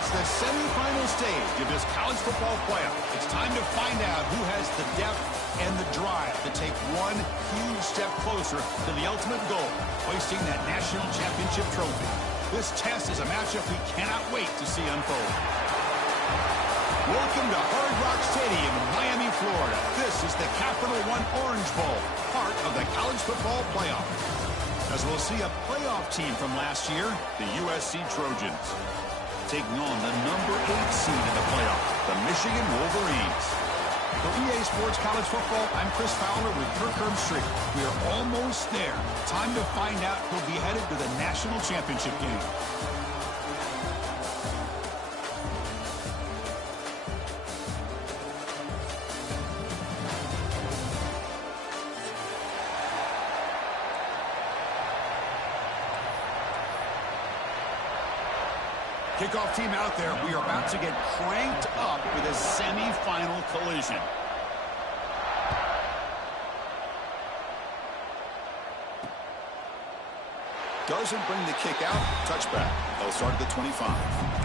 It's the semifinal stage of this college football playoff. It's time to find out who has the depth and the drive to take one huge step closer to the ultimate goal, hoisting that national championship trophy. This test is a matchup we cannot wait to see unfold. Welcome to Hard Rock Stadium in Miami, Florida. This is the Capital One Orange Bowl, part of the college football playoff. As we'll see a playoff team from last year, the USC Trojans, taking on the number 8 seed in the playoff, the Michigan Wolverines. For EA Sports College Football, I'm Chris Fowler with Kirk Herbstreit. We are almost there. Time to find out who'll be headed to the national championship game. Kickoff team out there. We are about to get cranked up with a semi-final collision. Doesn't bring the kick out. Touchback. They'll start at the 25.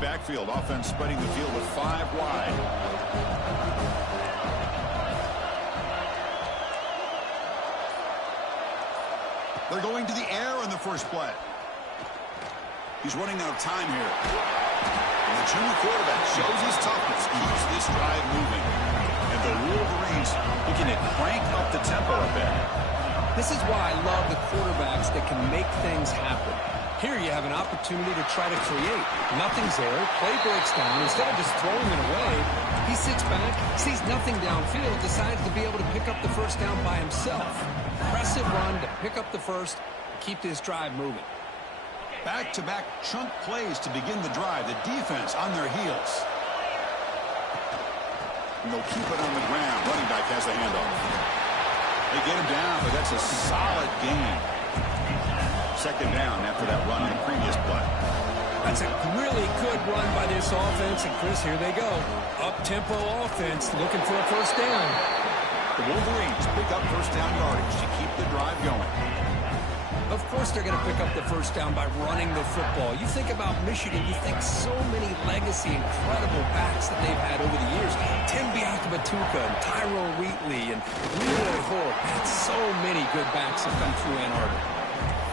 Backfield offense spreading the field with 5 wide. They're going to the air on the first play. He's running out of time here. And the junior quarterback shows his toughness, keeps this drive moving. And the Wolverines looking to crank up the tempo a bit. This is why I love the quarterbacks that can make things happen. Here you have an opportunity to try to create. Nothing's there. Play breaks down. Instead of just throwing it away, he sits back, sees nothing downfield, decides to be able to pick up the first down by himself. Impressive run to pick up the first, keep this drive moving. Back-to-back chunk plays to begin the drive. The defense on their heels. And they'll keep it on the ground. Running back has the handoff. They get him down, but that's a solid gain. Second down after that run in the previous play. That's a really good run by this offense. And, Chris, here they go. Up-tempo offense looking for a first down. The Wolverines pick up first down yardage to keep the drive going. Of course they're going to pick up the first down by running the football. You think about Michigan, you think so many legacy, incredible backs that they've had over the years. Tim Biakabatuka and Tyrone Wheatley and Leroy Hoare. That's so many good backs that come through Ann Arbor.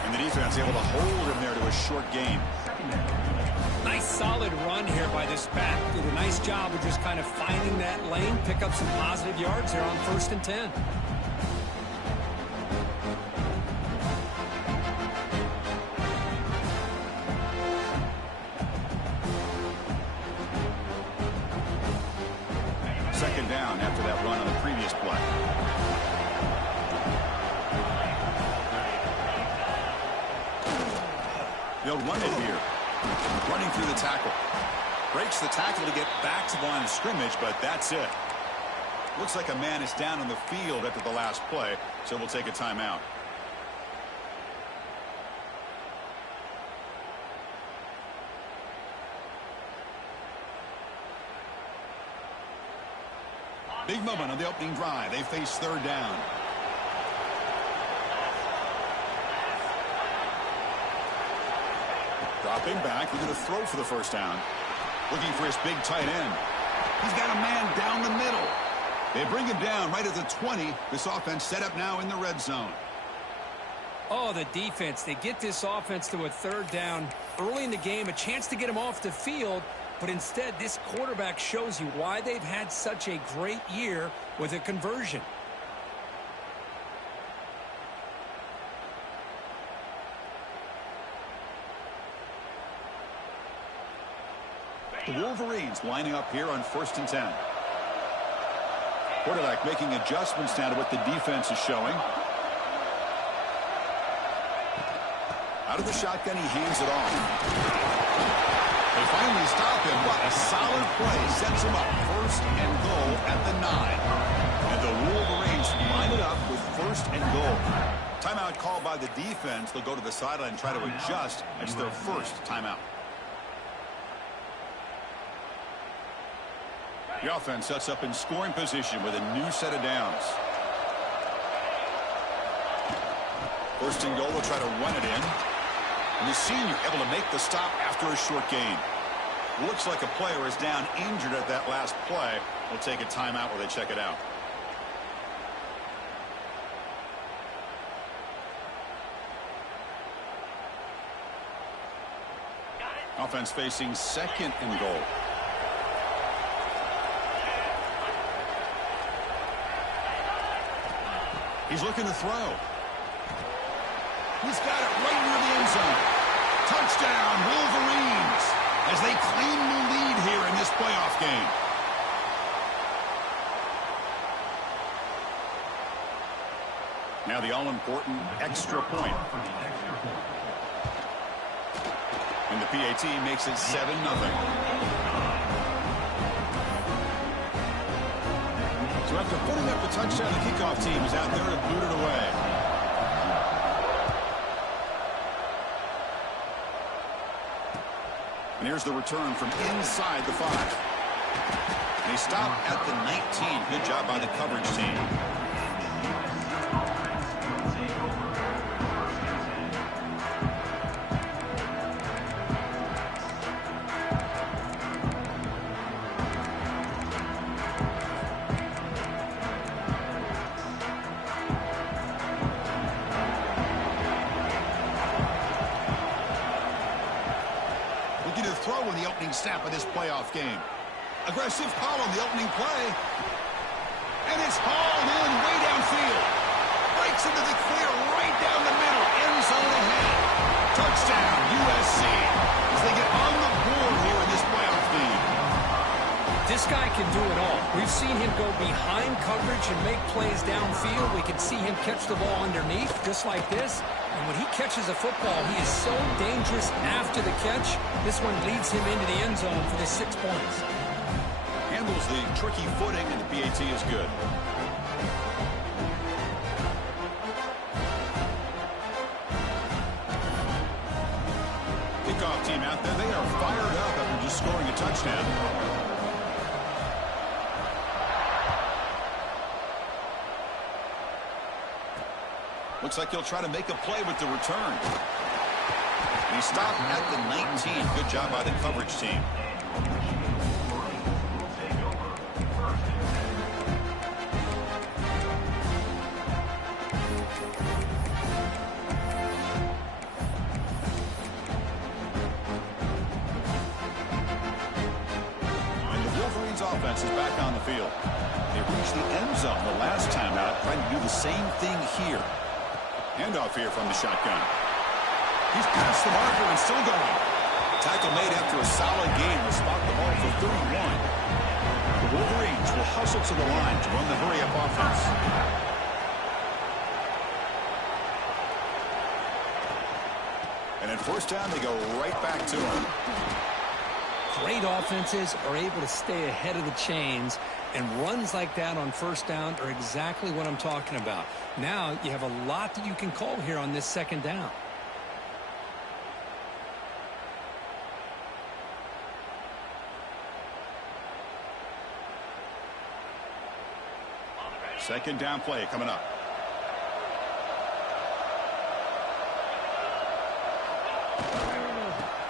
And the defense able to hold him there to a short gain. Nice solid run here by this back. Did a nice job of just kind of finding that lane, pick up some positive yards there on 1st and 10. Second down after that run on the previous play. They'll run it here. Running through the tackle. Breaks the tackle to get back to the line of scrimmage, but that's it. Looks like a man is down on the field after the last play, so we'll take a timeout. Big moment on the opening drive. They face third down. Dropping back, we're going to throw for the first down. Looking for his big tight end. He's got a man down the middle. They bring him down right at the 20. This offense set up now in the red zone. Oh, the defense. They get this offense to a third down early in the game, a chance to get him off the field. But instead, this quarterback shows you why they've had such a great year with a conversion. The Wolverines lining up here on 1st and 10. Quarterback making adjustments now to what the defense is showing. Out of the shotgun, he hands it off. They finally stop him. What a solid play. Sends him up 1st and goal at the 9. And the Wolverines line it up with 1st and goal. Timeout called by the defense. They'll go to the sideline and try to adjust. It's their first timeout. The offense sets up in scoring position with a new set of downs. First and goal, will try to run it in. And the senior able to make the stop after a short gain. Looks like a player is down injured at that last play. We'll take a timeout while they check it out. Offense facing second and goal. He's looking to throw. He's got it right near the end zone. Touchdown, Wolverines, as they claim the lead here in this playoff game. Now the all-important extra point. And the PAT makes it 7-0. So after putting up the touchdown, the kickoff team is out there to boot it away. And here's the return from inside the 5. They stop at the 19. Good job by the coverage team. Snap of this playoff game. Aggressive call on the opening play. And it's hauled in way downfield. Breaks into the clear right down the middle. End zone ahead. Touchdown, USC, as they get on the board here in this playoff game. This guy can do it all. We've seen him go behind coverage and make plays downfield. We can see him catch the ball underneath, just like this. And when he catches a football, he is so dangerous after the catch. This one leads him into the end zone for the 6 points. Handles the tricky footing, and the PAT is good. Kickoff team out there. They are fired up after just scoring a touchdown. Looks like he'll try to make a play with the return. He stopped at the 19. Good job by the coverage team. And the Wolverines offense is back on the field. They reached the end zone the last time out, trying to do the same thing here. Handoff here from the shotgun. He's past the marker and still going. Tackle made after a solid gain will spot the ball for 31. The Wolverines will hustle to the line to run the hurry-up offense. And at first down, they go right back to him. Great offenses are able to stay ahead of the chains, and runs like that on first down are exactly what I'm talking about. Now you have a lot that you can call here on this second down. Second down play coming up.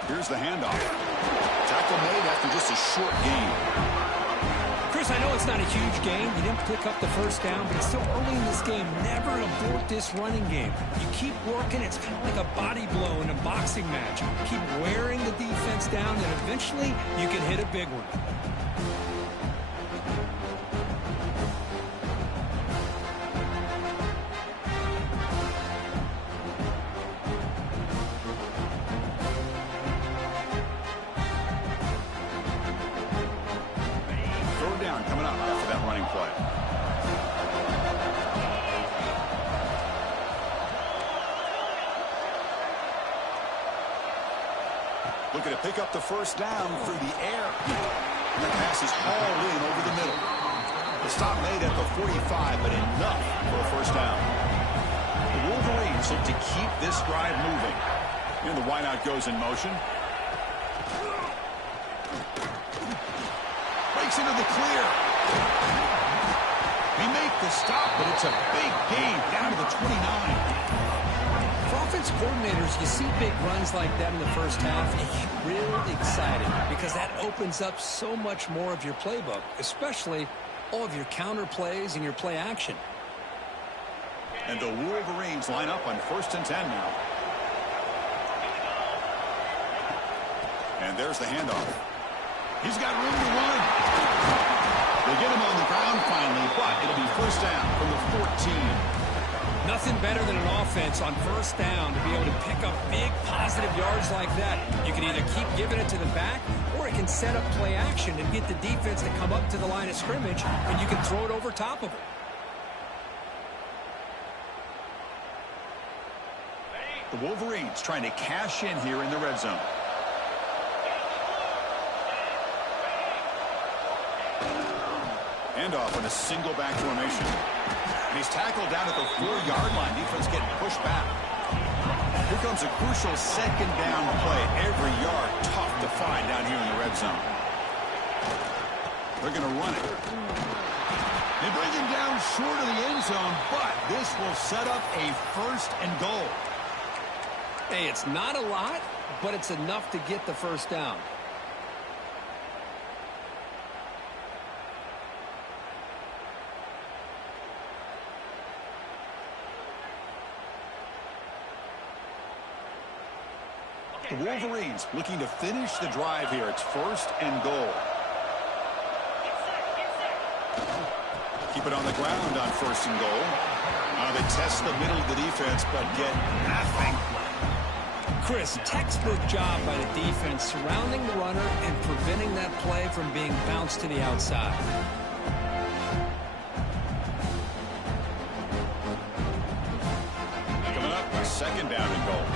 Here's the handoff. Tackle made after just a short gain. Chris, I know it's not a huge gain. You didn't pick up the first down, but it's still early in this game. Never abort this running game. You keep working. It's kind of like a body blow in a boxing match. Keep wearing the defense down, and eventually you can hit a big one. Looking to pick up the first down through the air. And the pass is hauled in over the middle. The stop made at the 45, but enough for a first down. The Wolverines look to keep this drive moving. And the wideout goes in motion. Breaks gets into the clear. They make the stop, but it's a big gain down to the 29. For offense coordinators, you see big runs like that in the first half, and you get real excited because that opens up so much more of your playbook, especially all of your counter plays and your play action. And the Wolverines line up on 1st and 10 now. And there's the handoff. He's got room to run. They get him on the ground finally, but it'll be 1st down from the 14. Nothing better than an offense on 1st down to be able to pick up big positive yards like that. You can either keep giving it to the back, or it can set up play action and get the defense to come up to the line of scrimmage, and you can throw it over top of it. The Wolverines trying to cash in here in the red zone. Handoff on a single back formation. And he's tackled down at the 4-yard line. Defense getting pushed back. Here comes a crucial 2nd down play. Every yard tough to find down here in the red zone. They're going to run it. They bring him down short of the end zone, but this will set up a 1st and goal. Hey, it's not a lot, but it's enough to get the 1st down. The Wolverines looking to finish the drive here. It's 1st and goal. Keep it on the ground on 1st and goal. They test the middle of the defense, but get nothing. Chris, textbook job by the defense surrounding the runner and preventing that play from being bounced to the outside. Coming up, 2nd down and goal.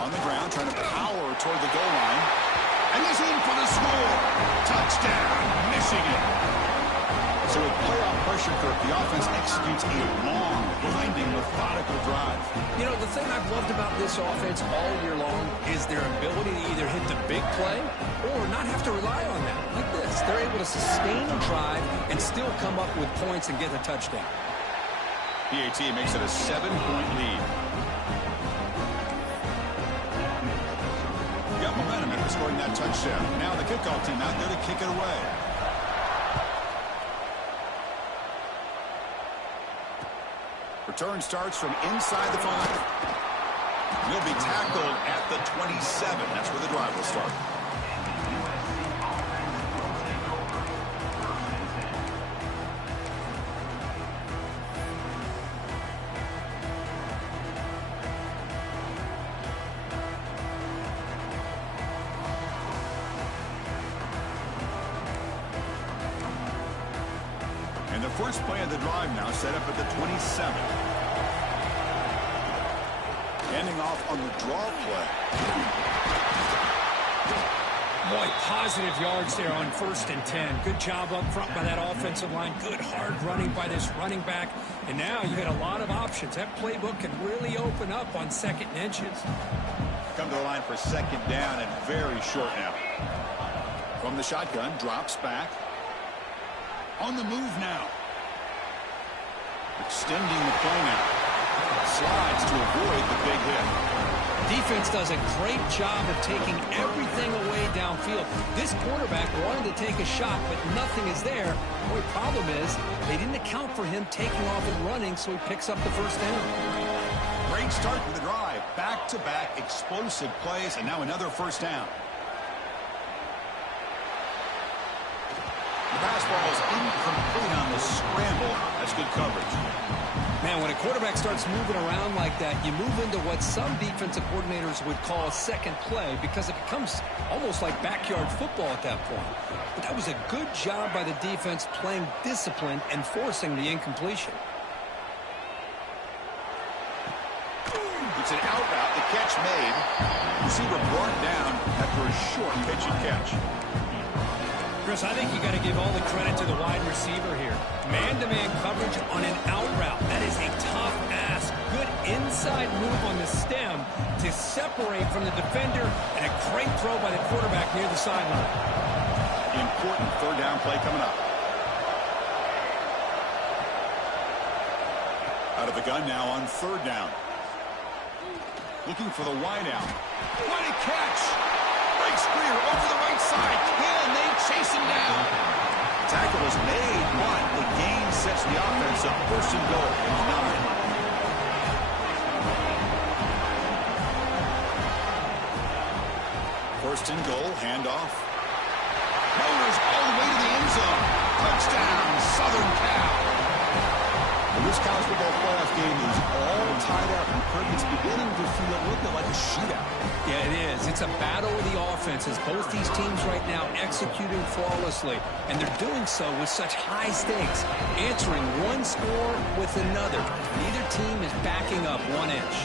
On the ground, trying to power toward the goal line. And he's in for the score. Touchdown, Michigan. So with playoff pressure grip, the offense executes a long, winding, methodical drive. You know, the thing I've loved about this offense all year long is their ability to either hit the big play or not have to rely on that. Like this, they're able to sustain a drive and still come up with points and get a touchdown. PAT makes it a 7-point lead. Got momentum after scoring that touchdown. Now the kickoff team out there to kick it away. Return starts from inside the 5. He'll be tackled at the 27. That's where the drive will start. And the first play of the drive now set up at the 27. Ending off on the draw play. Boy, positive yards there on 1st and 10. Good job up front by that offensive line. Good hard running by this running back. And now you got a lot of options. That playbook can really open up on 2nd and inches. Come to the line for 2nd down and very short now. From the shotgun, drops back. On the move now. Extending the play now. Slides to avoid the big hit. Defense does a great job of taking everything away downfield. This quarterback wanted to take a shot, but nothing is there. The only problem is they didn't account for him taking off and running, so he picks up the 1st down. Great start to the drive. Back-to-back explosive plays, and now another 1st down. The pass ball is incomplete on the scramble. That's good coverage. Man, when a quarterback starts moving around like that, you move into what some defensive coordinators would call a 2nd play because it becomes almost like backyard football at that point. But that was a good job by the defense playing discipline and forcing the incompletion. It's an out route. The catch made. Receiver brought down after a short pitch and catch. Chris, I think you got to give all the credit to the wide receiver here. Man-to-man coverage on an out route. That is a tough ask. Good inside move on the stem to separate from the defender, and a great throw by the quarterback near the sideline. Important third down play coming up. Out of the gun now on third down. Looking for the wide out. What a catch! Breaks Greer over the right side. Can they chase him down? Tackle is made, but the gain sets the offense up. First and goal at 9. First and goal, handoff. Motors all the way to the end zone. Touchdown, Southern Cal. And this college football playoff game is all tied up. It's beginning to feel a little bit like a shootout. Yeah, it is. It's a battle of the offenses. Both these teams right now executing flawlessly, and they're doing so with such high stakes, answering one score with another. Neither team is backing up 1 inch.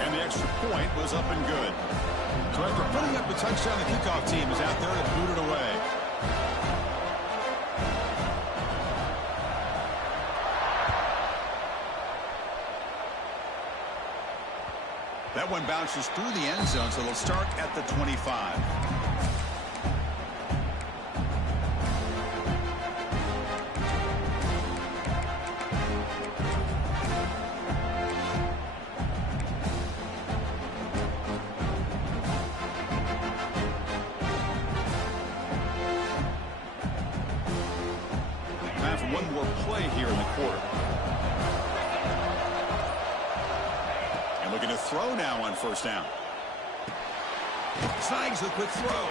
And the extra point was up and good. So after putting up the touchdown, the kickoff team is out there to boot it away. That one bounces through the end zone, so they'll start at the 25. Time for one more play here in the quarter. Looking to throw now on first down. Snags the quick throw.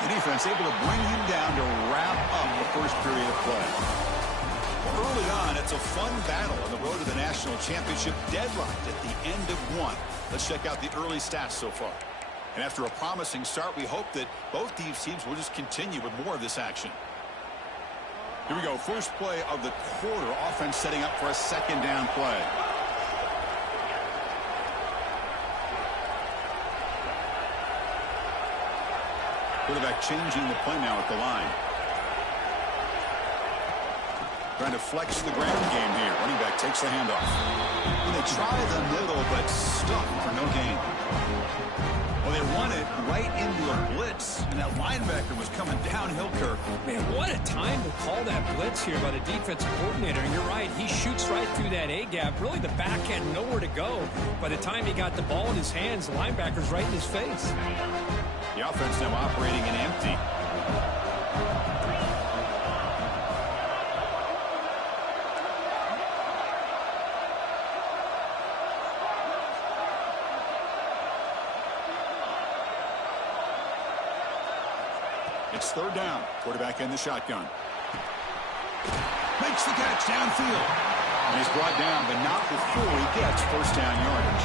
The defense able to bring him down to wrap up the first period of play. Well, early on, it's a fun battle on the road to the national championship, deadlocked at the end of one. Let's check out the early stats so far. And after a promising start, we hope that both these teams will just continue with more of this action. Here we go. First play of the quarter. Offense setting up for a second down play. Quarterback changing the play now at the line. Trying to flex the ground game here. Running back takes the handoff. And they try the middle, but stuck for no gain. Well, they run it right into a blitz, and that linebacker was coming downhill, Kirk. Man, what a time to call that blitz here by the defensive coordinator. And you're right, he shoots right through that A-gap. Really, the back had nowhere to go. By the time he got the ball in his hands, the linebacker's right in his face. The offense now operating in empty. It's third down. Quarterback in the shotgun. Makes the catch downfield. And he's brought down, but not before he gets first down yardage.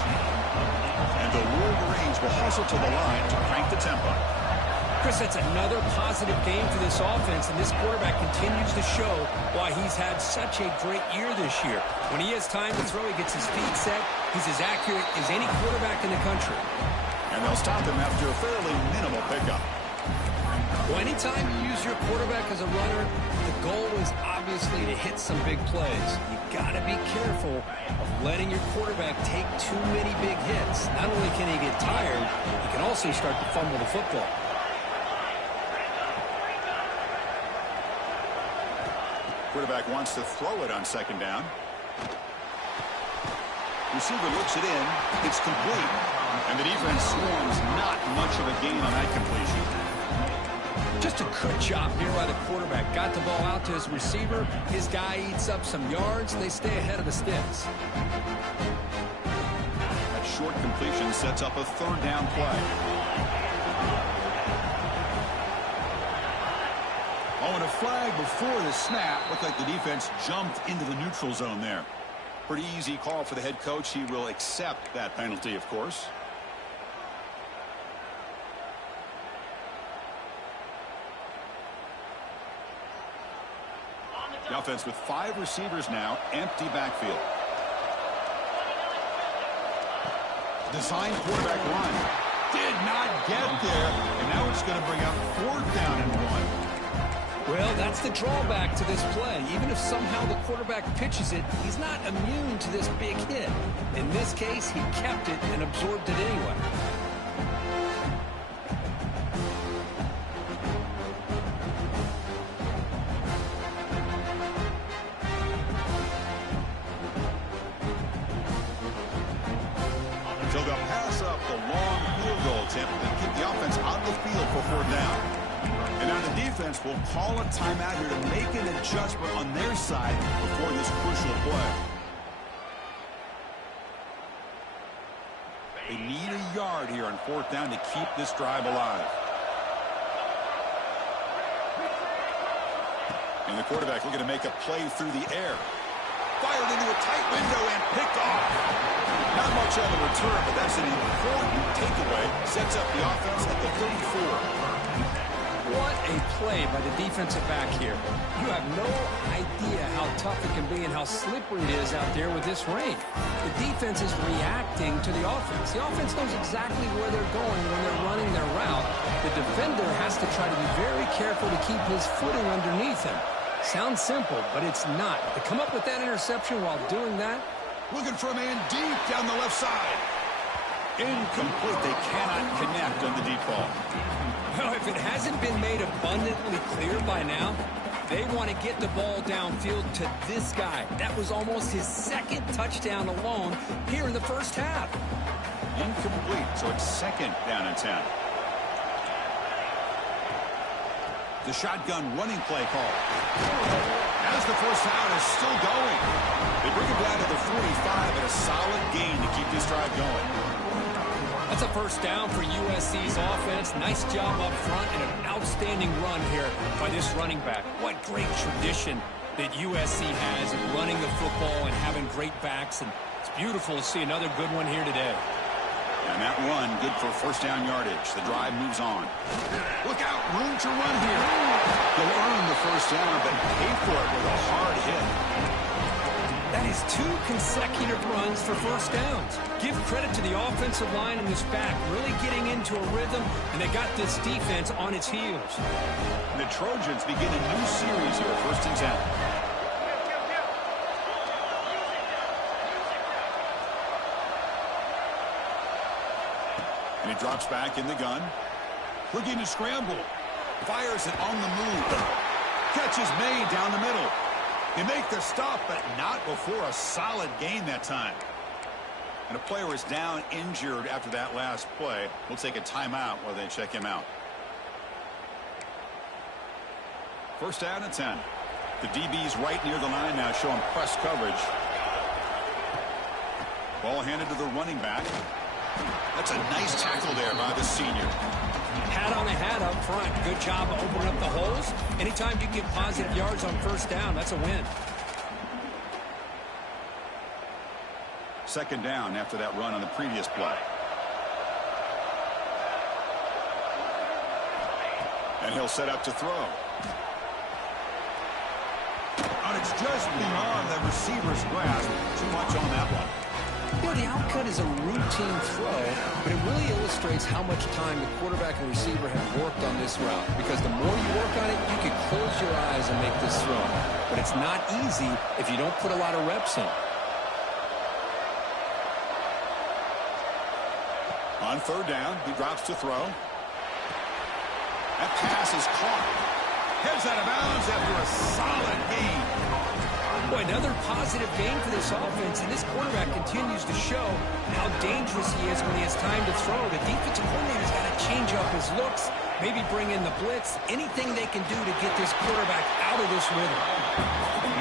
And the Wolverines will hustle to the line to crank the tempo. Chris, that's another positive game for this offense, and this quarterback continues to show why he's had such a great year this year. When he has time to throw, he gets his feet set. He's as accurate as any quarterback in the country. And they'll stop him after a fairly minimal pickup. Well, anytime you use your quarterback as a runner, the goal is obviously to hit some big plays. You got to be careful of letting your quarterback take too many big hits. Not only can he get tired, he can also start to fumble the football. Quarterback wants to throw it on second down. Receiver looks it in. It's complete. And the defense swarms not much of a gain on that completion. Just a good job here by the quarterback. Got the ball out to his receiver. His guy eats up some yards. They stay ahead of the sticks. That short completion sets up a third down play. Oh, and a flag before the snap. Looked like the defense jumped into the neutral zone there. Pretty easy call for the head coach. He will accept that penalty, of course. The offense with 5 receivers now, empty backfield. Design quarterback run. Did not get there, and now it's going to bring up fourth down and 1. Well, that's the drawback to this play. Even if somehow the quarterback pitches it, he's not immune to this big hit. In this case, he kept it and absorbed it anyway. So they'll pass up the long field goal attempt and keep the offense on the field for 4th down. And now the defense will call a timeout here to make an adjustment on their side before this crucial play. They need a yard here on 4th down to keep this drive alive. And the quarterback looking to make a play through the air. Fired into a tight window and picked off. Not much on the return, but that's an important takeaway. Sets up the offense at the 34. What a play by the defensive back here. You have no idea how tough it can be and how slippery it is out there with this rain. The defense is reacting to the offense. The offense knows exactly where they're going when they're running their route. The defender has to try to be very careful to keep his footing underneath him. Sounds simple, but it's not. To come up with that interception while doing that. Looking for a man deep down the left side. Incomplete. They cannot connect on the deep ball. Well, if it hasn't been made abundantly clear by now, they want to get the ball downfield to this guy. That was almost his 2nd touchdown alone here in the first half. Incomplete, so it's 2nd down and 10. The shotgun running play call. As the first down is still going. They bring it down to the 45 and a solid gain to keep this drive going. That's a first down for USC's offense. Nice job up front and an outstanding run here by this running back. What great tradition that USC has in running the football and having great backs. And it's beautiful to see another good one here today. And that run, good for 1st down yardage. The drive moves on. Look out, room to run here. They'll earn the 1st down, but pay for it with a hard hit. That is 2 consecutive runs for 1st downs. Give credit to the offensive line and this back really getting into a rhythm, and they got this defense on its heels. The Trojans begin a new series here, 1st and 10. And he drops back in the gun. Looking to scramble. Fires it on the move. Catch is made down the middle. They make the stop, but not before a solid gain that time. And a player is down injured after that last play. We'll take a timeout while they check him out. 1st down and 10. The DB's right near the line now, showing press coverage. Ball handed to the running back. That's a nice tackle there by the senior. Hat on a hat up front. Good job of opening up the holes. Anytime you get positive yards on 1st down, that's a win. 2nd down after that run on the previous play. And he'll set up to throw. And it's just beyond the receiver's grasp. Too much on that one. You know, the outcut is a routine throw, but it really illustrates how much time the quarterback and receiver have worked on this route. Because the more you work on it, you can close your eyes and make this throw. But it's not easy if you don't put a lot of reps in. On 3rd down, he drops to throw. That pass is caught. Heads out of bounds after a solid gain. Boy, another positive gain for this offense, and this quarterback continues to show how dangerous he is when he has time to throw. The defensive coordinator's got to change up his looks, maybe bring in the blitz, anything they can do to get this quarterback out of this rhythm.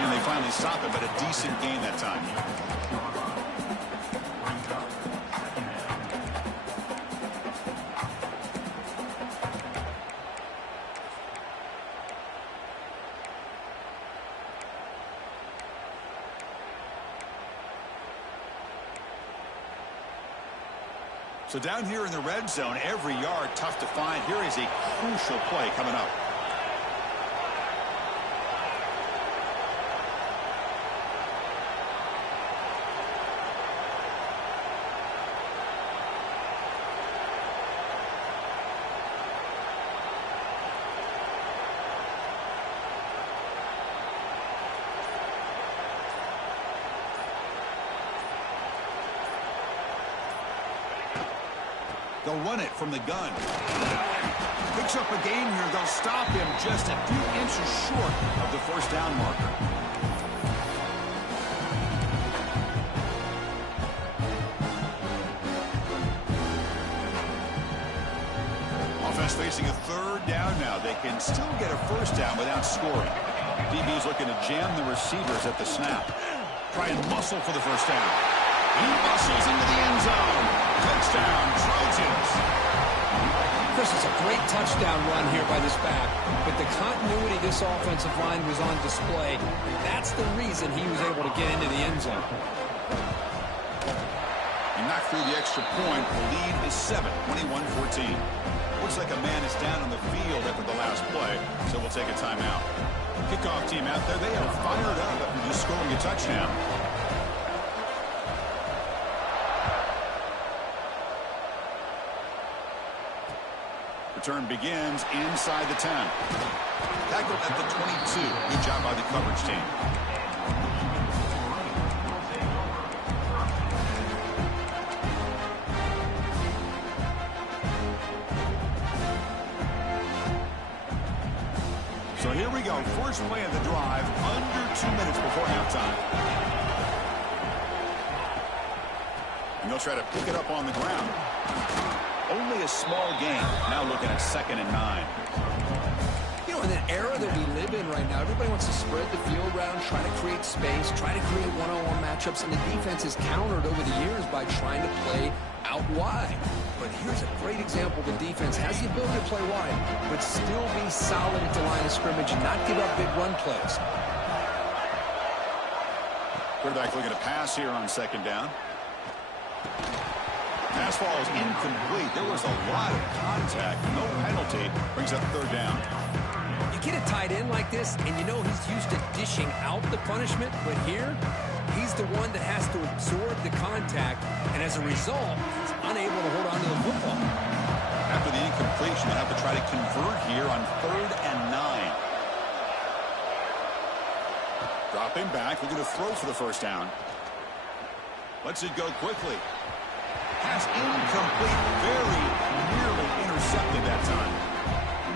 And they finally stop it, but a decent gain that time. So down here in the red zone, every yard tough to find. Here is a crucial play coming up. They'll run it from the gun. Picks up a gain here. They'll stop him just a few inches short of the first down marker. Offense facing a third down now. They can still get a first down without scoring. DB's looking to jam the receivers at the snap. Try and muscle for the first down. He muscles into the end zone. Touchdown, Trojans. Chris, it's a great touchdown run here by this back, but the continuity this offensive line was on display. That's the reason he was able to get into the end zone. He knocked through the extra point. The lead is 7, 21-14. Looks like a man is down on the field after the last play, so we'll take a timeout. Kickoff team out there, they are fired up after just scoring a touchdown. Return begins inside the 10. Tackled at the 22. Good job by the coverage team. So here we go. First play of the drive, under 2 minutes before halftime. And they'll try to pick it up on the ground. Only a small gain. Now looking at 2nd and 9. You know, in an era that we live in right now, everybody wants to spread the field around, try to create space, try to create one-on-one matchups, and the defense is countered over the years by trying to play out wide. But here's a great example. The defense has the ability to play wide, but still be solid at the line of scrimmage and not give up big run plays. Quarterback looking to pass here on 2nd down. Pass ball is incomplete. There was a lot of contact. No penalty. Brings up 3rd down. You get a tight end like this, and you know he's used to dishing out the punishment, but here, he's the one that has to absorb the contact, and as a result, he's unable to hold on to the football. After the incompletion, they'll have to try to convert here on 3rd and 9. Dropping back, looking to throw for the first down. Lets it go quickly. Pass incomplete, very nearly intercepted that time.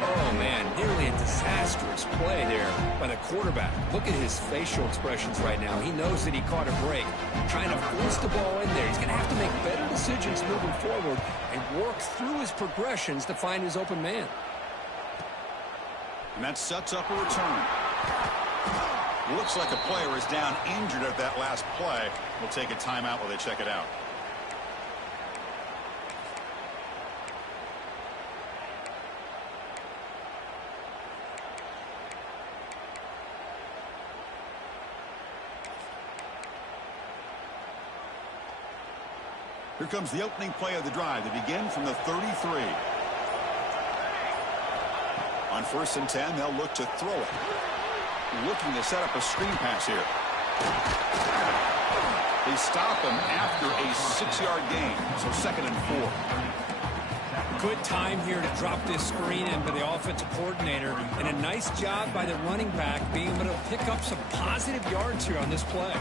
Oh, man, nearly a disastrous play there by the quarterback. Look at his facial expressions right now. He knows that he caught a break, trying to force the ball in there. He's going to have to make better decisions moving forward and work through his progressions to find his open man. And that sets up a return. Looks like a player is down injured at that last play. We'll take a timeout while they check it out. Here comes the opening play of the drive. They begin from the 33. On 1st and 10, they'll look to throw it. Looking to set up a screen pass here. They stop him after a 6-yard gain, so 2nd and 4. Good time here to drop this screen in by the offensive coordinator, and a nice job by the running back being able to pick up some positive yards here on this play.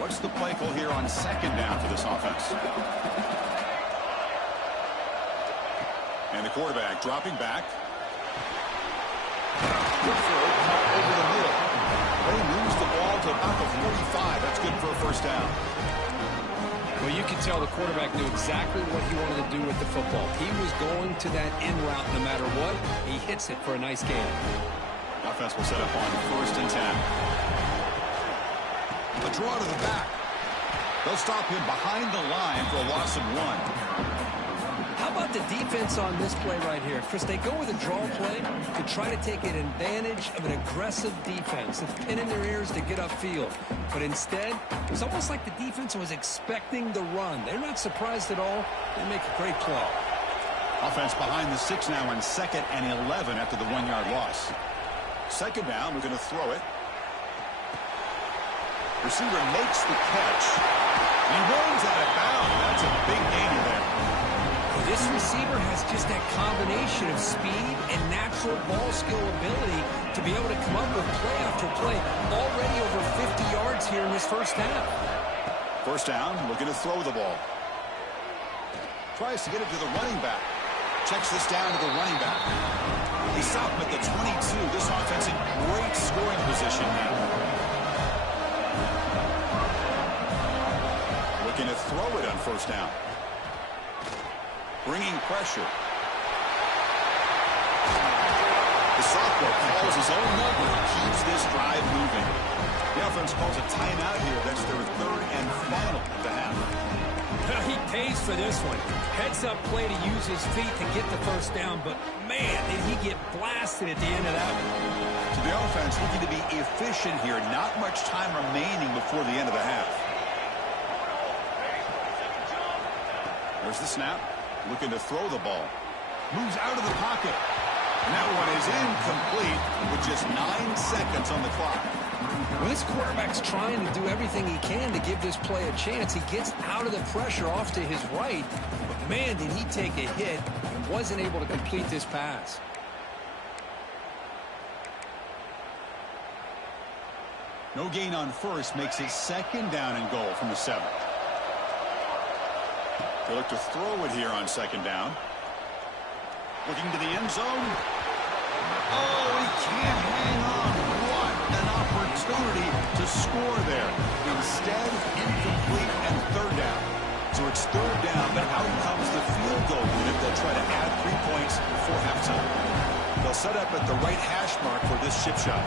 What's the play call here on 2nd down for this offense? And the quarterback dropping back. Good throw, caught over the middle. They moves the ball to about the 45. That's good for a first down. Well, you can tell the quarterback knew exactly what he wanted to do with the football. He was going to that in route no matter what. He hits it for a nice gain. Offense will set up on 1st and 10. A draw to the back. They'll stop him behind the line for a loss of 1. How about the defense on this play right here? Chris, they go with a draw play to try to take an advantage of an aggressive defense, a pin in their ears to get upfield. But instead, it was almost like the defense was expecting the run. They're not surprised at all. They make a great play. Offense behind the 6 now on 2nd and 11 after the 1-yard loss. 2nd down, we're going to throw it. Receiver makes the catch. He runs out of bounds. That's a big gain there. This receiver has just that combination of speed and natural ball skill ability to be able to come up with play after play. Already over 50 yards here in this first half. First down, looking to throw the ball. Tries to get it to the running back. Checks this down to the running back. They stop him at the 22. This offense in great scoring position now. Looking to throw it on first down. Bringing pressure. The sophomore calls his own number and keeps this drive moving. The offense calls a timeout here. That's their third and final of the half. He pays for this one. Heads-up play to use his feet to get the first down, but man, did he get blasted at the end of that one. So the offense looking to be efficient here. Not much time remaining before the end of the half. There's the snap. Looking to throw the ball. Moves out of the pocket. And that one is incomplete with just 9 seconds on the clock. Well, this quarterback's trying to do everything he can to give this play a chance. He gets out of the pressure off to his right, but man, did he take a hit and wasn't able to complete this pass. No gain on first makes it second down and goal from the 7. They look to throw it here on second down. Looking to the end zone. Oh, he can't hang on. What an opportunity to score there. Instead, incomplete and third down. So it's third down, but out comes the field goal unit. They'll try to add 3 points before halftime. They'll set up at the right hash mark for this chip shot.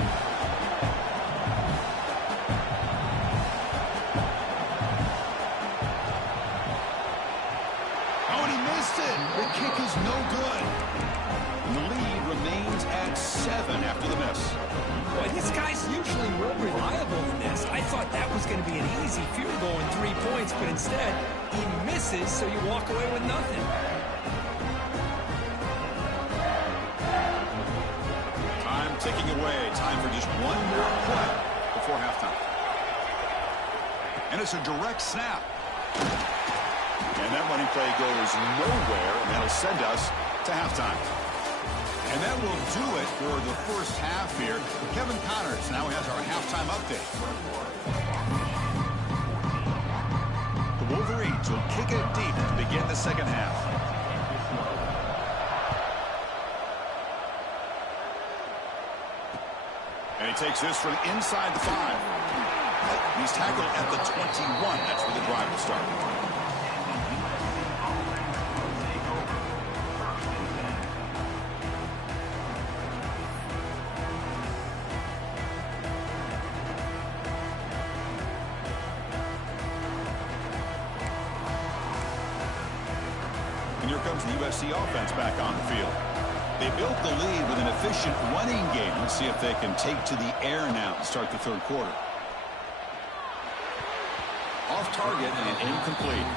The kick is no good. And the lead remains at 7 after the miss. Boy, this guy's usually more reliable than this. I thought that was going to be an easy field goal and 3 points, but instead, he misses, so you walk away with nothing. Time ticking away. Time for just one more play before halftime. And it's a direct snap. And that running play goes nowhere, and that'll send us to halftime. And that will do it for the first half here. Kevin Connors now has our halftime update. The Wolverines will kick it deep to begin the second half. And he takes this from inside the 5. He's tackled at the 21. That's where the drive will start. And here comes the USC offense back on the field. They built the lead with an efficient running game. Let's see if they can take to the air now to start the third quarter. Off target and incomplete.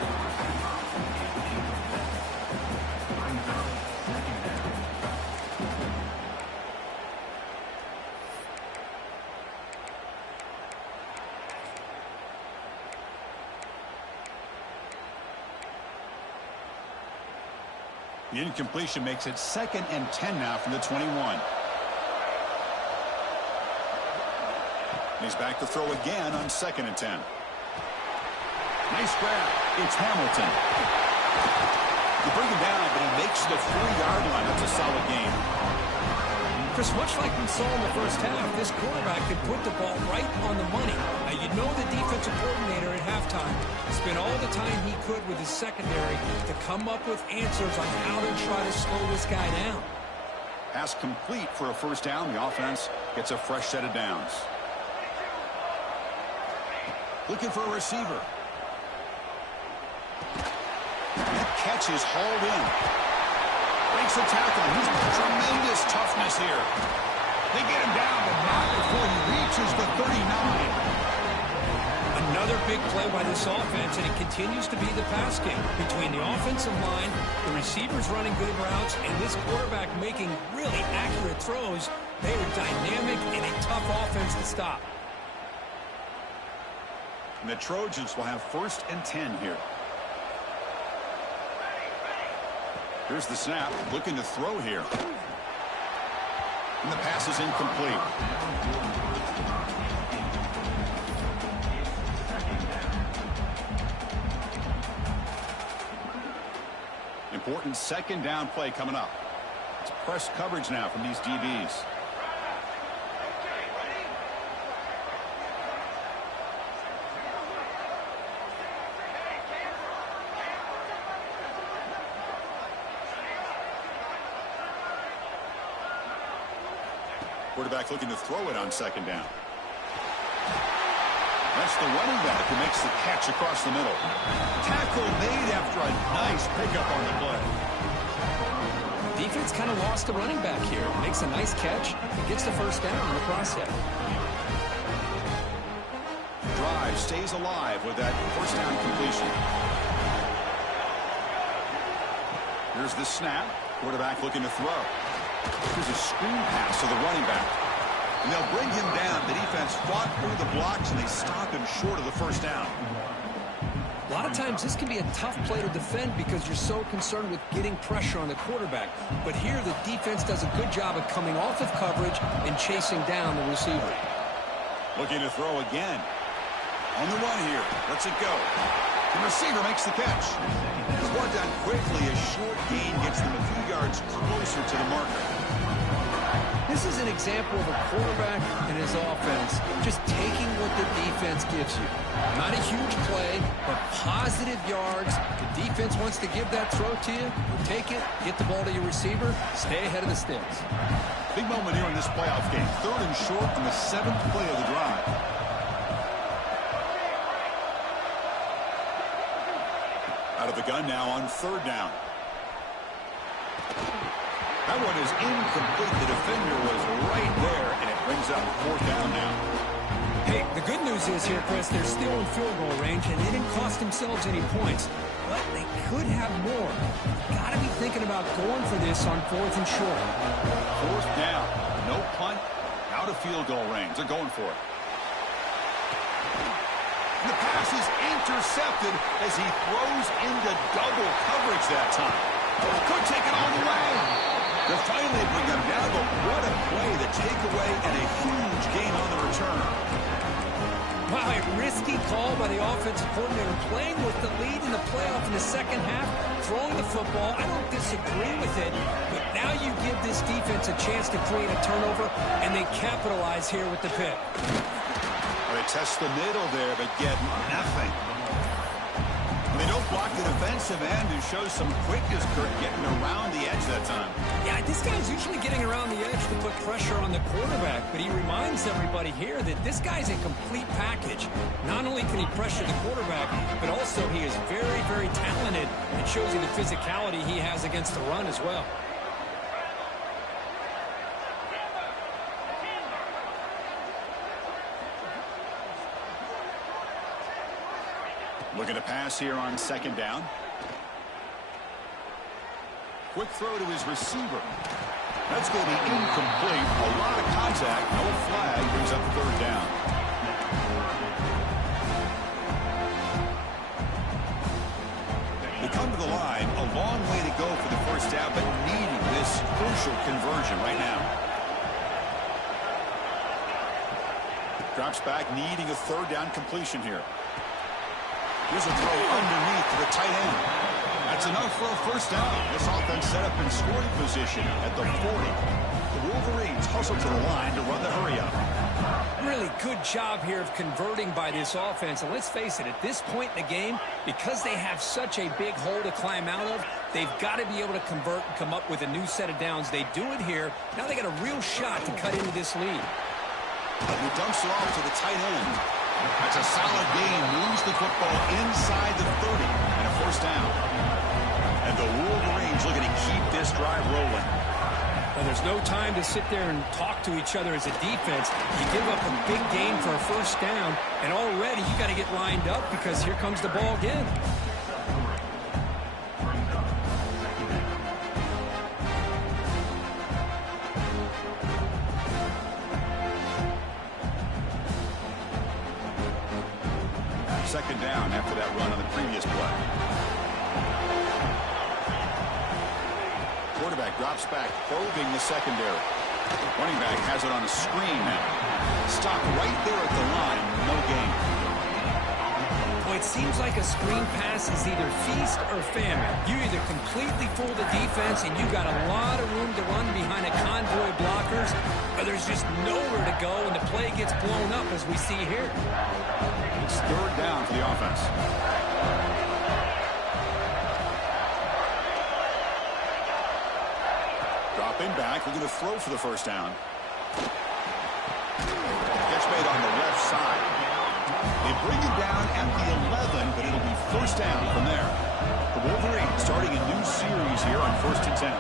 The incompletion makes it 2nd and 10 now from the 21. He's back to throw again on 2nd and 10. Nice grab. It's Hamilton. You bring him down, but he makes the 4-yard line. That's a solid game. Chris, much like we saw in the first half, this quarterback could put the ball right on the money. Now, you know the defensive coordinator at halftime spent all the time he could with his secondary to come up with answers on how to try to slow this guy down. Pass complete for a first down. The offense gets a fresh set of downs. Looking for a receiver. That catch is hauled in. Breaks a tackle. He's tremendous toughness here. They get him down, but not before he reaches the 39. Another big play by this offense, and it continues to be the pass game between the offensive line, the receivers running good routes, and this quarterback making really accurate throws. They are dynamic and a tough offense to stop. And the Trojans will have 1st and 10 here. Here's the snap, looking to throw here. And the pass is incomplete. important second down play coming up. It's press coverage now from these DBs. Quarterback looking to throw it on second down. That's the running back who makes the catch across the middle. Tackle made after a nice pickup on the play. Defense kind of lost the running back here. Makes a nice catch and gets the first down in the process. Drive stays alive with that first down completion. Here's the snap. Quarterback looking to throw. Here's a screen pass to the running back. And they'll bring him down. The defense fought through the blocks, and they stop him short of the first down. A lot of times this can be a tough play to defend because you're so concerned with getting pressure on the quarterback. But here the defense does a good job of coming off of coverage and chasing down the receiver. Looking to throw again. On the run here. Lets it go. The receiver makes the catch. It's brought down quickly. A short gain gets them a few yards closer to the marker. This is an example of a quarterback and his offense just taking what the defense gives you. Not a huge play, but positive yards. The defense wants to give that throw to you. You take it, get the ball to your receiver, stay ahead of the sticks. Big moment here in this playoff game. 3rd and short on the 7th play of the drive. Out of the gun now on 3rd down. That one is incomplete. The defender was right there, and it brings up 4th down now. Hey, the good news is here, Chris, they're still in field goal range, and they didn't cost themselves any points. But they could have more. Got to be thinking about going for this on 4th and short. 4th down. No punt. Out of field goal range. They're going for it. And the pass is intercepted as he throws into double coverage that time. Could take it all the way. They'll finally bring him down, but what a play, the takeaway, and a huge gain on the return. Wow, a risky call by the offensive coordinator, playing with the lead in the playoff in the second half, throwing the football. I don't disagree with it, but now you give this defense a chance to create a turnover, and they capitalize here with the pick. They test the middle there, but get nothing. They don't block the defensive end, who shows some quickness, Kurt, getting around the edge that time. Yeah, this guy's usually getting around the edge to put pressure on the quarterback, but he reminds everybody here that this guy's a complete package. Not only can he pressure the quarterback, but also he is very, very talented and shows you the physicality he has against the run as well. Looking to pass here on 2nd down. Quick throw to his receiver. That's going to be incomplete. A lot of contact. No flag. Brings up 3rd down. They come to the line. A long way to go for the first down, but needing this crucial conversion right now. Drops back, needing a 3rd down completion here. Here's a throw underneath to the tight end. That's enough for a first down. This offense set up in scoring position at the 40. The Wolverines hustle to the line to run the hurry-up. Really good job here of converting by this offense. And let's face it, at this point in the game, because they have such a big hole to climb out of, they've got to be able to convert and come up with a new set of downs. They do it here. Now they got a real shot to cut into this lead. And he dumps it off to the tight end. That's a solid gain. Moves the football inside the 30 and a first down. And the Wolverines looking to keep this drive rolling. Well, there's no time to sit there and talk to each other as a defense. You give up a big gain for a first down, and already you got to get lined up because here comes the ball again. Second down after that run on the previous play. Quarterback drops back, probing the secondary. Running back has it on a screen now. Stop right there at the line, no gain. Well, it seems like a screen pass is either feast or famine. You either completely fool the defense and you got a lot of room to run behind a convoy of blockers, or there's just nowhere to go and the play gets blown up as we see here. It's third down for the offense. Dropping back, looking to throw for the first down. Catch made on the left side. They bring it down at the 11, but it'll be first down from there. The Wolverines starting a new series here on 1st and 10.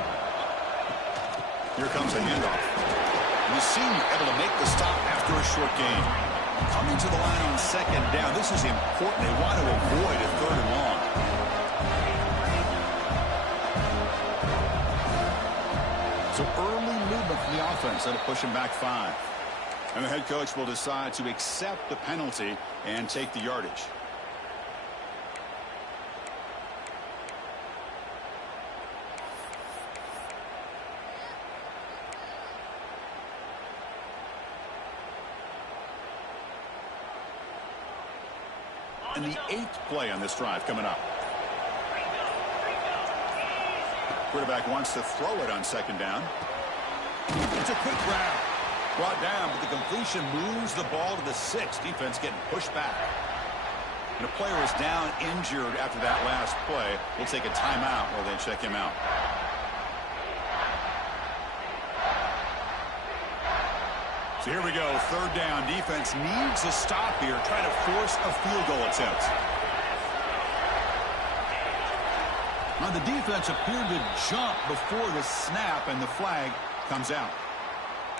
Here comes a handoff. The senior able to make the stop after a short gain. Coming to the line on 2nd down. This is important. They want to avoid a 3rd and long. So early movement from the offense. That'll push him back 5. And the head coach will decide to accept the penalty and take the yardage. And the 8th play on this drive coming up. Quarterback wants to throw it on 2nd down. It's a quick grab. Brought down, but the completion moves the ball to the 6. Defense getting pushed back. And a player is down injured after that last play. We'll take a timeout while they check him out. So here we go, 3rd down. Defense needs a stop here, trying to force a field goal attempt. Now the defense appeared to jump before the snap, and the flag comes out.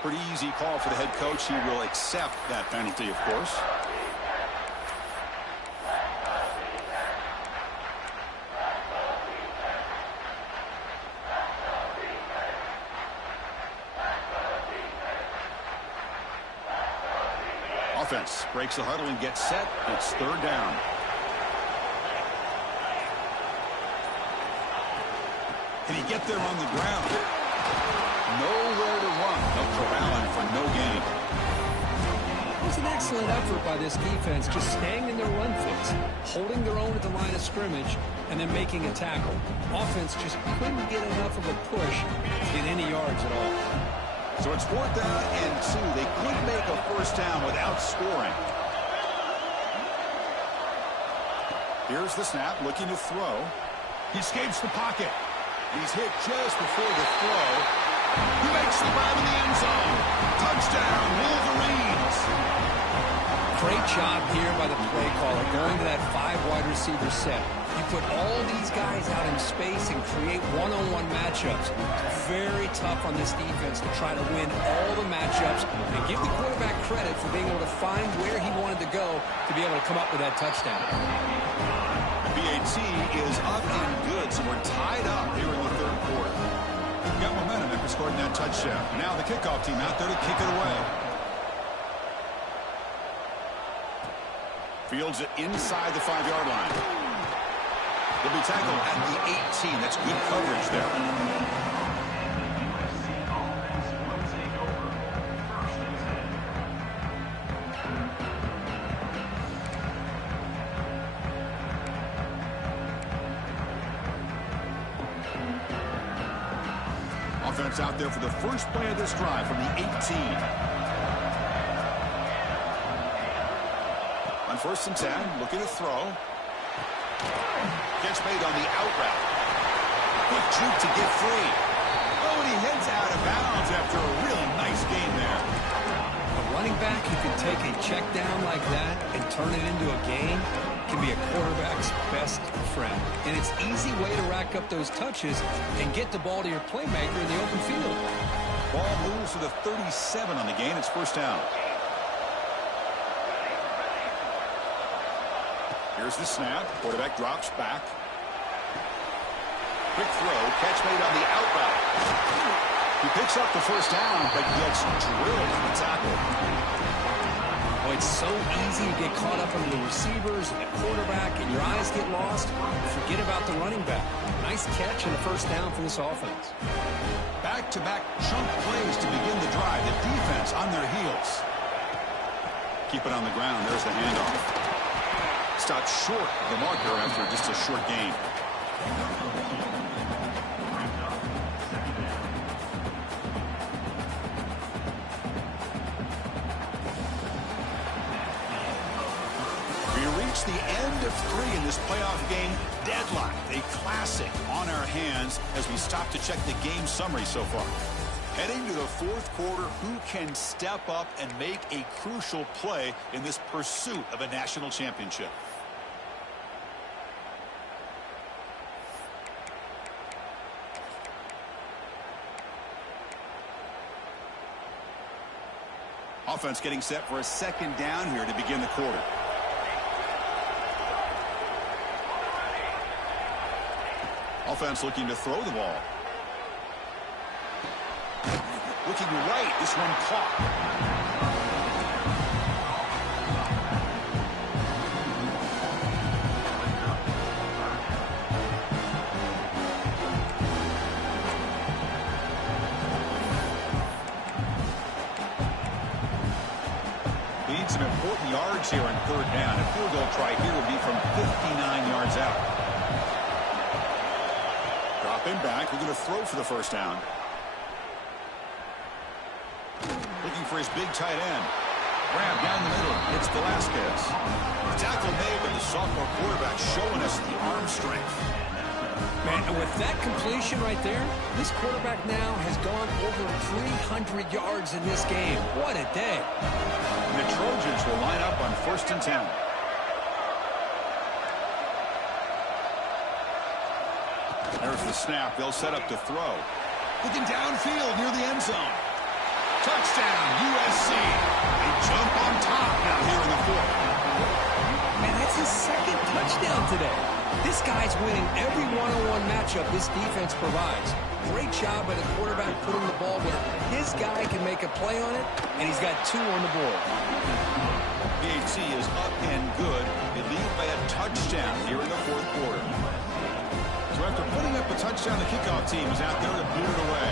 Pretty easy call for the head coach. He will accept that penalty, of course. Offense breaks the huddle and gets set. It's 3rd down. Can he get there on the ground? Nowhere to run. They'll corral him for no gain. It was an excellent effort by this defense, just staying in their run fits, holding their own at the line of scrimmage, and then making a tackle. Offense just couldn't get enough of a push to get any yards at all. So it's 4th down and 2. They could make a first down without scoring. Here's the snap, looking to throw. He escapes the pocket. He's hit just before the throw. He makes the grab in the end zone. Touchdown, Wolverines. Great job here by the play caller, going to that 5 wide receiver set. You put all these guys out in space and create one-on-one matchups. It's very tough on this defense to try to win all the matchups and give the quarterback credit for being able to find where he wanted to go to be able to come up with that touchdown. BAT is up and good, so we're tied up here in the 3rd quarter. Got momentum after scoring that touchdown. Now the kickoff team out there to kick it away. Fields it inside the 5-yard line. He'll be tackled at the 18. That's good coverage there. Offense out there for the first play of this drive from the 18. On 1st and 10, looking to throw. Catch made on the out route. Quick juke to get free. Oh, and he heads out of bounds after a really nice gain there. A running back who can take a check down like that and turn it into a gain can be a quarterback's best friend. And it's an easy way to rack up those touches and get the ball to your playmaker in the open field. Ball moves to the 37 on the gain. It's first down. Here's the snap. Quarterback drops back. Quick throw. Catch made on the out route. He picks up the first down, but gets drilled on the tackle. Oh, it's so easy to get caught up under the receivers and the quarterback, and your eyes get lost. Forget about the running back. Nice catch and a first down for this offense. Back-to-back chunk plays to begin the drive. The defense on their heels. Keep it on the ground. There's the handoff. Stopped short of the marker after just a short gain. We reach the end of 3 in this playoff game. Deadlocked, a classic on our hands as we stop to check the game summary so far. Heading to the 4th quarter, who can step up and make a crucial play in this pursuit of a national championship? Offense getting set for a 2nd down here to begin the quarter. Offense looking to throw the ball. Looking right, this one caught. Need some important yards here on 3rd down. A field goal try here would be from 59 yards out. Drop him back. We're going to throw for the 1st down. Looking for his big tight end. Grab down the middle. It's Velasquez. The tackle made, but the sophomore quarterback showing us the arm strength. Man, with that completion right there, this quarterback now has gone over 300 yards in this game. What a day. And the Trojans will line up on 1st and 10. There's the snap. They'll set up to throw. Looking downfield near the end zone. Touchdown, USC. They jump on top now here in the 4th. Man, that's his 2nd touchdown today. This guy's winning every one-on-one matchup this defense provides. Great job by the quarterback putting the ball where his guy can make a play on it, and he's got 2 on the board. BHC is up and good. They lead by a touchdown here in the 4th quarter. So after putting up a touchdown, the kickoff team is out there to boot it away.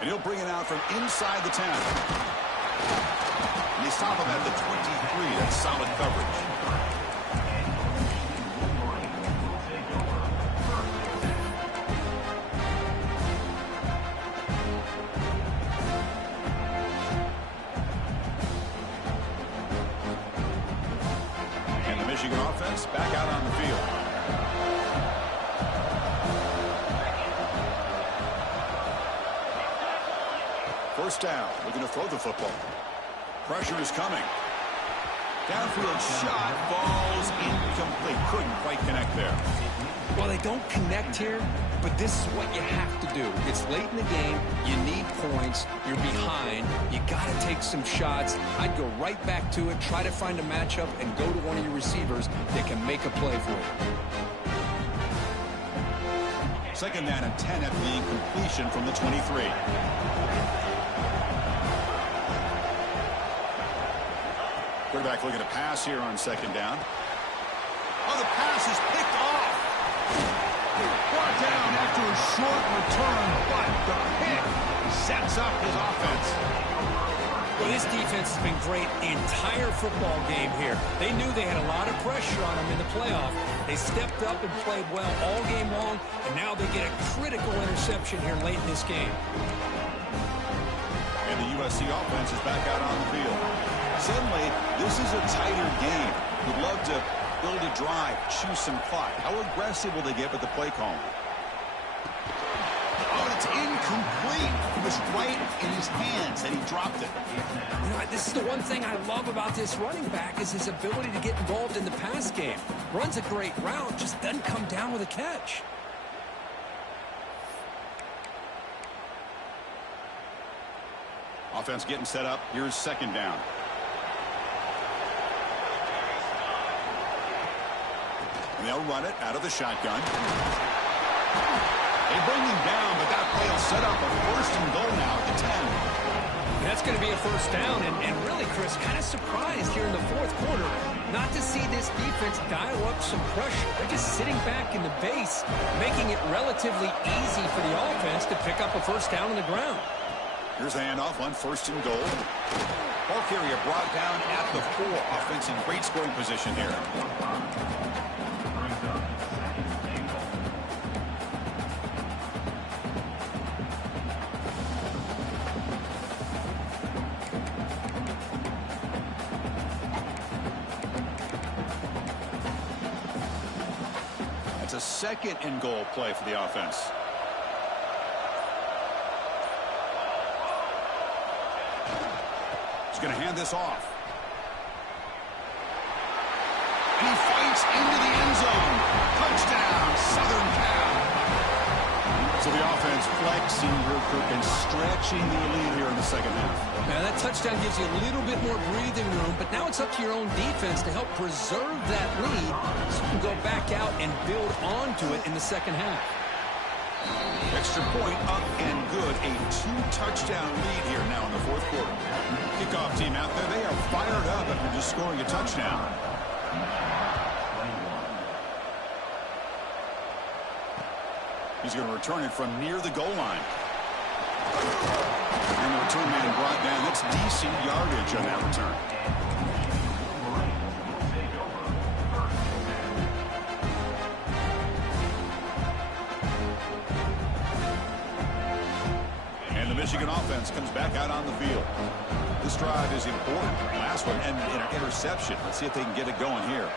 And he'll bring it out from inside the 10. And they stop him at the 23. That's solid coverage. And the Michigan offense back out on the field. First down. We're going to throw the football. Pressure is coming. Downfield shot falls incomplete. Couldn't quite connect there. Well, they don't connect here, but this is what you have to do. It's late in the game. You need points. You're behind. You got to take some shots. I'd go right back to it, try to find a matchup, and go to one of your receivers that can make a play for you. 2nd down and 10 after the incompletion from the 23. Quarterback looking to pass here on 2nd down. Oh, the pass is picked off. Brought down after a short return, but the pick sets up his offense. Well, this defense has been great the entire football game here. They knew they had a lot of pressure on them in the playoff. They stepped up and played well all game long, and now they get a critical interception here late in this game. And the USC offense is back out on the field. Suddenly, this is a tighter game. Would love to build a drive, choose some clock. How aggressive will they get with the play call? Oh, it's incomplete. It was right in his hands, and he dropped it. You know, this is the one thing I love about this running back is his ability to get involved in the pass game. Runs a great route, just doesn't come down with a catch. Offense getting set up. Here's 2nd down. And they'll run it out of the shotgun. They bring him down, but that play will set up a 1st and goal now at the 10. That's going to be a first down, and really, Chris, kind of surprised here in the fourth quarter not to see this defense dial up some pressure. They're just sitting back in the base, making it relatively easy for the offense to pick up a first down on the ground. Here's the handoff on first and goal. Ball carrier brought down at the 4. Offense in great scoring position here. It's a second and goal play for the offense. He's going to hand this off. And he fights into the end zone. Touchdown, Southern Cal. So the offense flexing real quick and stretching the lead here in the second half. Now that touchdown gives you a little bit more breathing room, but now it's up to your own defense to help preserve that lead so you can go back out and build onto it in the second half. Extra point up and good. A 2-touchdown lead here now in the fourth quarter. Kickoff team out there. They are fired up after just scoring a touchdown. He's going to return it from near the goal line. And the return man brought down. That's decent yardage on that return. Michigan offense comes back out on the field. This drive is important. Last one ended in an interception. Let's see if they can get it going here.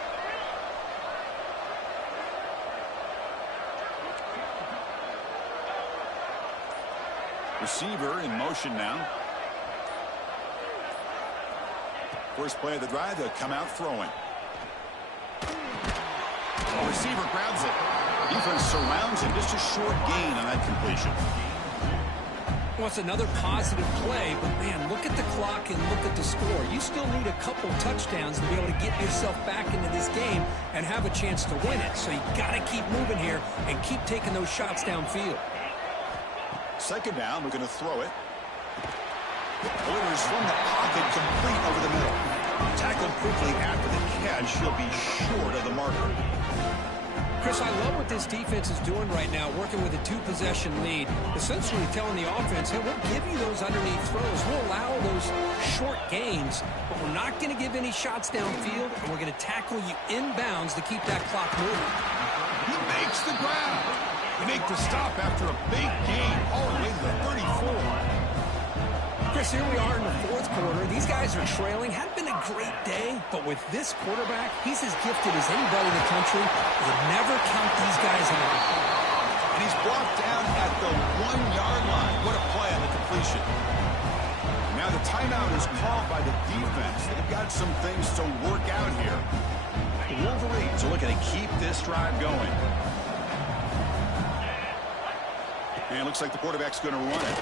Receiver in motion now. First play of the drive, they'll come out throwing. The receiver grabs it. Defense surrounds him. Just a short gain on that completion. Well, it's another positive play, but, man, look at the clock and look at the score. You still need a couple touchdowns to be able to get yourself back into this game and have a chance to win it. So you got to keep moving here and keep taking those shots downfield. Second down, we're going to throw it. Delivers from the pocket, complete over the middle. Tackled quickly after the catch. He'll be short of the marker. Chris, I love what this defense is doing right now, working with a 2-possession lead, essentially telling the offense, hey, we'll give you those underneath throws. We'll allow those short gains, but we're not going to give any shots downfield, and we're going to tackle you inbounds to keep that clock moving. He makes the grab. They make the stop after a big gain all the way to the 34. Chris, here we are in the fourth quarter. These guys are trailing. Hadn't been a great day, but with this quarterback, he's as gifted as anybody in the country. You never count these guys out. And he's brought down at the 1-yard line. What a play on the completion. Now the timeout is called by the defense. They've got some things to work out here. The Wolverines are looking to keep this drive going. And it looks like the quarterback's going to run it.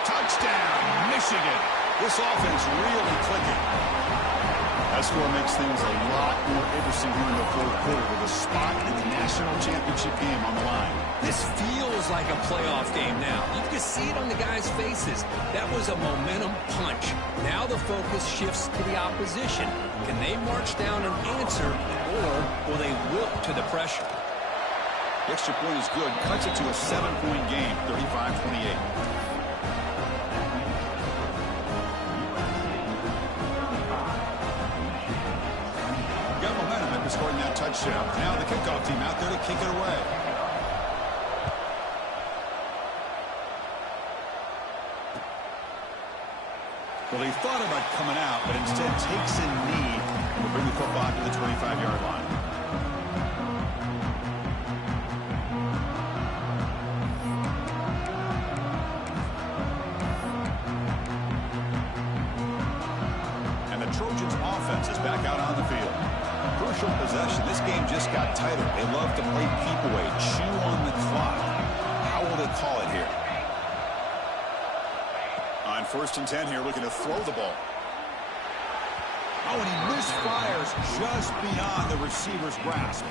Touchdown, Michigan. This offense really clicking. That score makes things a lot more interesting here in the fourth quarter with a spot in the national championship game on the line. This feels like a playoff game now. You can see it on the guys' faces. That was a momentum punch. Now the focus shifts to the opposition. Can they march down and answer, or will they wilt to the pressure? The extra point is good. Cuts it to a 7-point game, 35-28. Scoring that touchdown. Now the kickoff team out there to kick it away. Well, he thought about coming out, but instead takes a knee to bring the football to the 25-yard line. And the Trojans' offense is back out on the field. Crucial possession. This game just got tighter. They love to play keep away, chew on the clock. How will they call it here? On 1st and 10 here, looking to throw the ball. Oh, and he misfires just beyond the receiver's grasp.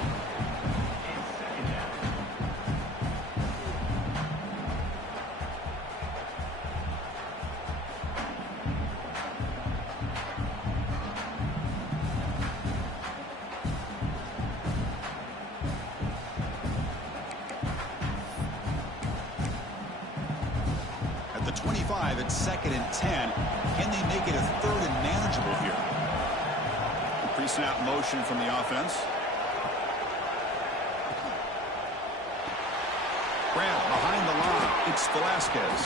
25 at 2nd and 10. Can they make it a 3rd and manageable here? Pre-snap motion from the offense. Grant behind the line. It's Velasquez.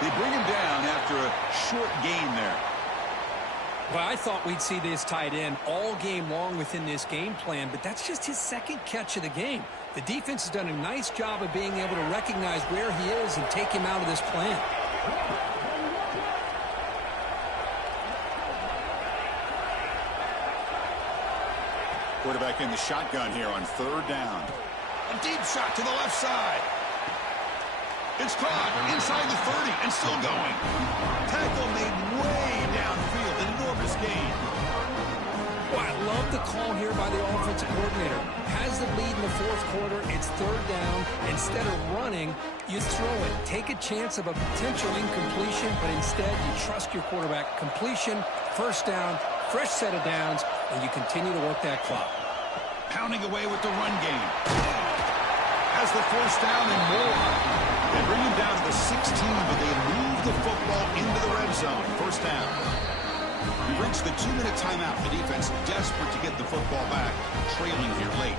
They bring him down after a short gain there. Well, I thought we'd see this tight end all game long within this game plan, but that's just his 2nd catch of the game. The defense has done a nice job of being able to recognize where he is and take him out of this plan. Quarterback in the shotgun here on 3rd down. A deep shot to the left side. It's caught inside the 30 and still going. Tackle made way downfield. Enormous gain. Well, I love the call here by the offensive coordinator. Has the lead in the 4th quarter. It's 3rd down. Instead of running, you throw it. Take a chance of a potential incompletion, but instead you trust your quarterback. Completion, 1st down, fresh set of downs, and you continue to work that clock. Pounding away with the run game. Has the 1st down and more. They bring him down to the 16, but they move the football into the red zone. 1st down. We reached the 2-minute timeout. The defense desperate to get the football back, trailing here late.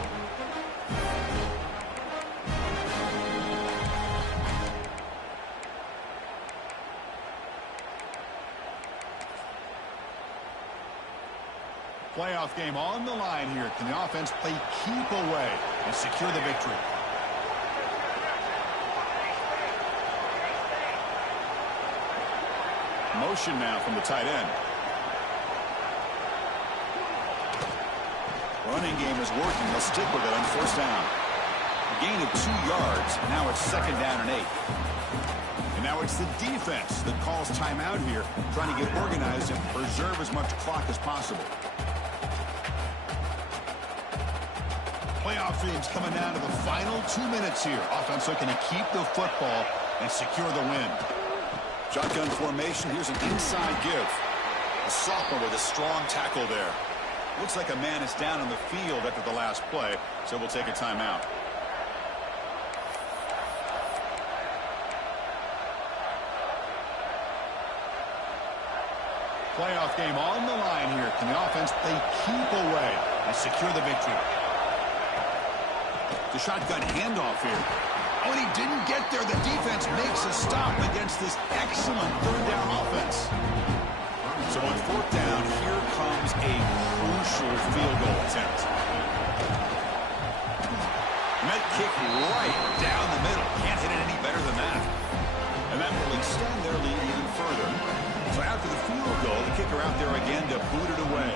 Playoff game on the line here. Can the offense play keep away and secure the victory? Motion now from the tight end. Running game is working. They'll stick with it on 1st down. A gain of 2 yards. Now it's 2nd down and 8. And now it's the defense that calls timeout here, trying to get organized and preserve as much clock as possible. Playoff dreams coming down to the final 2 minutes here. Offense looking to keep the football and secure the win. Shotgun formation. Here's an inside give. A sophomore with a strong tackle there. Looks like a man is down on the field after the last play, so we'll take a timeout. Playoff game on the line here. Can the offense play keep away and secure the victory? The shotgun handoff here. Oh, and he didn't get there. The defense makes a stop against this excellent 3rd down offense. So on 4th down, here comes a crucial field goal attempt. Net kick right down the middle. Can't hit it any better than that. And that will extend their lead even further. So after the field goal, the kicker out there again to boot it away.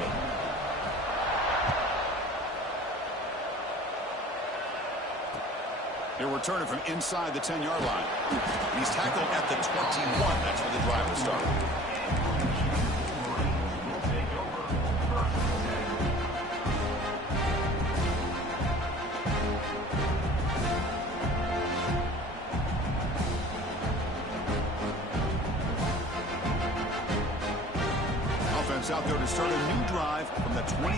He'll return it from inside the 10-yard line. He's tackled at the 21. That's where the drive will start. Offense out there to start a new drive from the 21.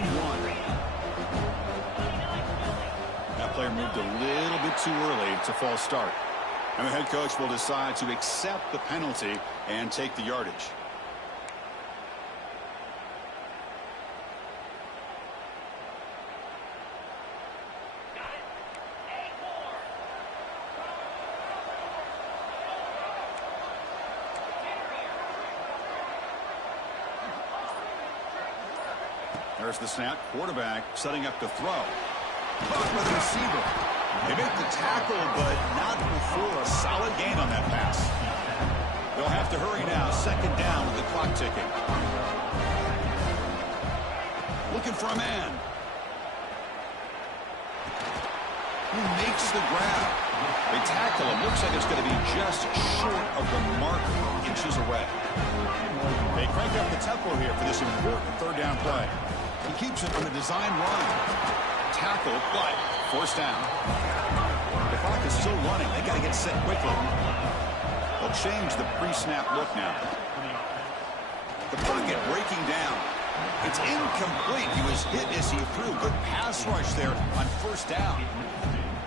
That player moved a little bit too early. It's a false start. And the head coach will decide to accept the penalty and take the yardage. There's the snap. Quarterback setting up to throw. Caught by the receiver. They make the tackle, but not before a solid gain on that pass. They'll have to hurry now. 2nd down with the clock ticking. Looking for a man. Who makes the grab? They tackle him. Looks like it's going to be just short of the mark, inches away. They crank up the tempo here for this important 3rd down play. He keeps it on a design run. Tackle, but 1st down. The clock is still running. They got to get set quickly. They'll change the pre-snap look now. The pocket breaking down. It's incomplete. He was hit as he threw. Good pass rush there on 1st down.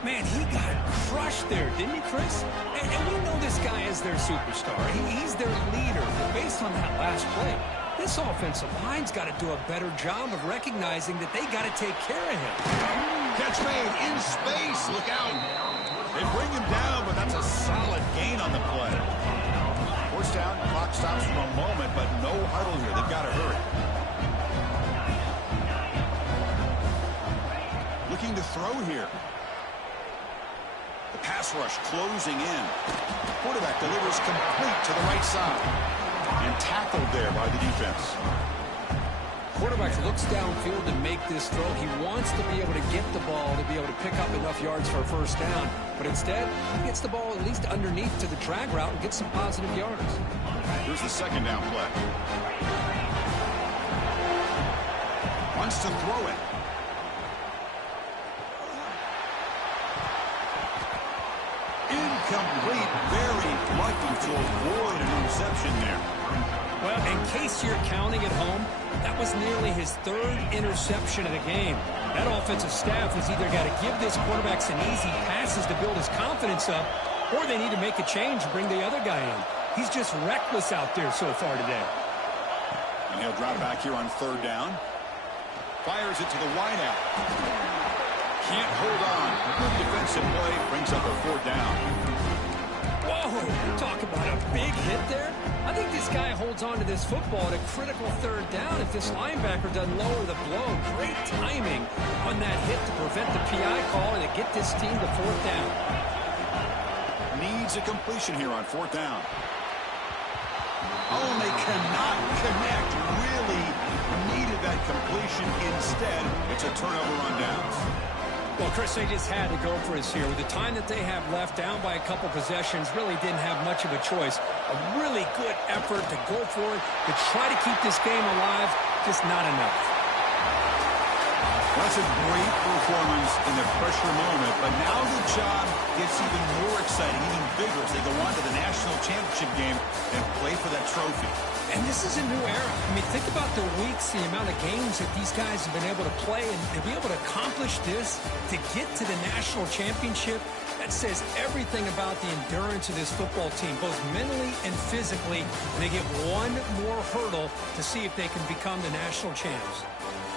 Man, he got crushed there, didn't he, Chris? And we know this guy is their superstar. He's their leader. But based on that last play, this offensive line's got to do a better job of recognizing that they got to take care of him. Catch made in space. Look out. They bring him down, but that's a solid gain on the play. First down, clock stops for a moment, but no huddle here. They've got to hurry. Looking to throw here. The pass rush closing in. Quarterback delivers complete to the right side. And tackled there by the defense. Quarterback looks downfield to make this throw. He wants to be able to get the ball to be able to pick up enough yards for a first down. But instead, he gets the ball at least underneath to the drag route and gets some positive yards. Here's the second down play. Wants to throw it. Incomplete. Very lucky to avoid an interception there. Well, in case you're counting at home, that was nearly his third interception of the game. That offensive staff has either got to give this quarterback some easy passes to build his confidence up, or they need to make a change and bring the other guy in. He's just reckless out there so far today. And he'll drop back here on third down. Fires it to the wideout. Can't hold on. Good defensive play. Brings up a fourth down. Whoa, talk about a big hit there. I think this guy holds on to this football at a critical third down if this linebacker doesn't lower the blow. Great timing on that hit to prevent the PI call and to get this team to fourth down. Needs a completion here on fourth down. Oh, and they cannot connect. Really needed that completion. Instead, it's a turnover on downs. Well, Chris, they just had to go for us here. With the time that they have left, down by a couple possessions, really didn't have much of a choice. A really good effort to go for it, to try to keep this game alive, just not enough. That's a great performance in the pressure moment, but now the job gets even more exciting, even bigger as they go on to the national championship game and play for that trophy. And this is a new era. I mean, think about the weeks, the amount of games that these guys have been able to play, and to be able to accomplish this, to get to the national championship, that says everything about the endurance of this football team, both mentally and physically. And they get one more hurdle to see if they can become the national champs.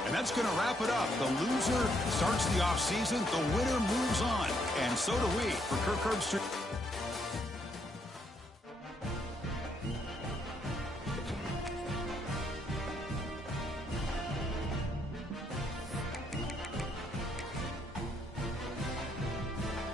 And that's going to wrap it up. The loser starts the offseason. The winner moves on. And so do we. For Kirk Herbstreit.